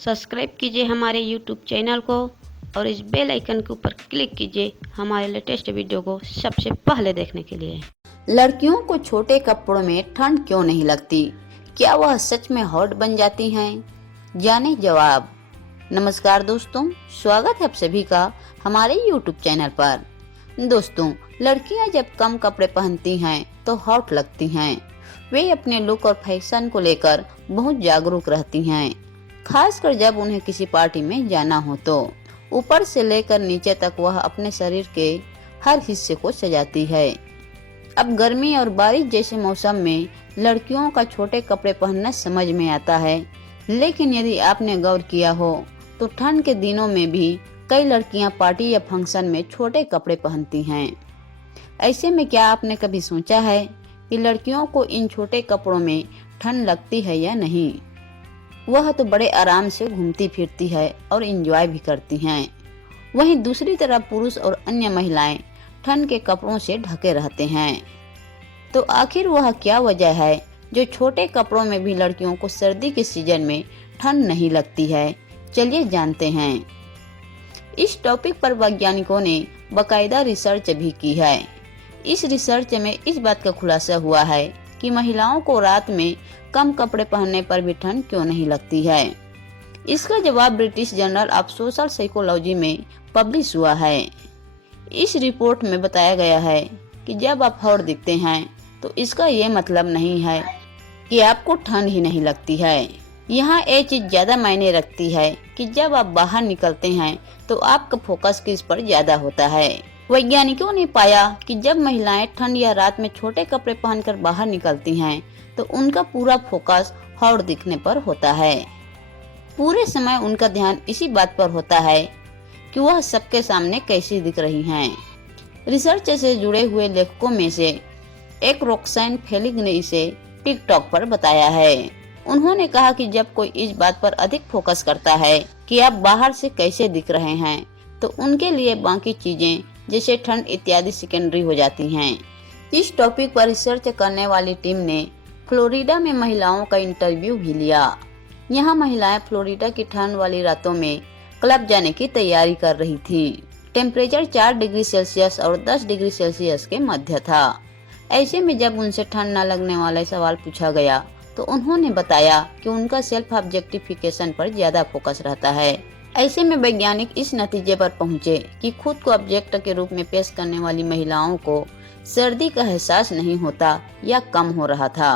Subscribe कीजिए हमारे YouTube channel को और इस बेल आइकन के ऊपर क्लिक कीजिए हमारे लेटेस्ट वीडियो को सबसे पहले देखने के लिए। लड़कियों को छोटे कपड़ों में ठंड क्यों नहीं लगती? क्या वह सच में हॉट बन जाती हैं? जाने जवाब। नमस्कार दोस्तों, स्वागत है आप सभी का हमारे YouTube चैनल पर। दोस्तों, लड़कियां जब कम कपड़े पहनती हैं तो हॉट लगती हैं। वे अपने लुक और फैशन को लेकर बहुत जागरूक रहती हैं, खासकर जब उन्हें किसी पार्टी में जाना हो तो ऊपर से लेकर नीचे तक वह अपने शरीर के हर हिस्से को सजाती है। अब गर्मी और बारिश जैसे मौसम में लड़कियों का छोटे कपड़े पहनना समझ में आता है, लेकिन यदि आपने गौर किया हो तो ठंड के दिनों में भी कई लड़कियां पार्टी या फंक्शन में छोटे कपड़े पहनती हैं। ऐसे में क्या आपने कभी सोचा है कि लड़कियों को इन छोटे कपड़ों में ठंड लगती है या नहीं? वह तो बड़े आराम से घूमती फिरती है और एंजॉय भी करती हैं। वहीं दूसरी तरफ पुरुष और अन्य महिलाएं ठंड के कपड़ों से ढके रहते हैं। तो आखिर वह क्या वजह है जो छोटे कपड़ों में भी लड़कियों को सर्दी के सीजन में ठंड नहीं लगती है? चलिए जानते हैं। इस टॉपिक पर वैज्ञानिकों ने बाकायदा रिसर्च भी की है। इस रिसर्च में इस बात का खुलासा हुआ है कि महिलाओं को रात में कम कपड़े पहनने पर भी ठंड क्यों नहीं लगती है। इसका जवाब British journal of social psychology में पब्लिश हुआ है। इस रिपोर्ट में बताया गया है कि जब आप हॉट दिखते हैं तो इसका ये मतलब नहीं है कि आपको ठंड ही नहीं लगती है। यहाँ ये चीज ज्यादा मायने रखती है कि जब आप बाहर निकलते हैं तो आपका फोकस किस पर ज्यादा होता है। वैज्ञानिकों ने पाया कि जब महिलाएं ठंड या रात में छोटे कपड़े पहनकर बाहर निकलती हैं तो उनका पूरा फोकस हॉट दिखने पर होता है। पूरे समय उनका ध्यान इसी बात पर होता है कि वह सबके सामने कैसी दिख रही हैं। रिसर्च से जुड़े हुए लेखकों में से एक रोक्सैन फेलिग ने इसे टिकटॉक पर बताया है। उन्होंने कहा कि जब कोई इस बात पर अधिक फोकस करता है कि आप बाहर से कैसे दिख रहे हैं तो उनके लिए बाकी चीजें जैसे ठंड इत्यादि सेकेंडरी हो जाती हैं। इस टॉपिक पर रिसर्च करने वाली टीम ने फ्लोरिडा में महिलाओं का इंटरव्यू भी लिया। यहाँ महिलाएं फ्लोरिडा की ठंड वाली रातों में क्लब जाने की तैयारी कर रही थी। टेम्परेचर 4 डिग्री सेल्सियस और 10 डिग्री सेल्सियस के मध्य था। ऐसे में जब उनसे ठंड न लगने वाला सवाल पूछा गया तो उन्होंने बताया कि उनका सेल्फ ऑब्जेक्टिफिकेशन पर ज्यादा फोकस रहता है। ऐसे में वैज्ञानिक इस नतीजे पर पहुंचे कि खुद को ऑब्जेक्ट के रूप में पेश करने वाली महिलाओं को सर्दी का एहसास नहीं होता या कम हो रहा था।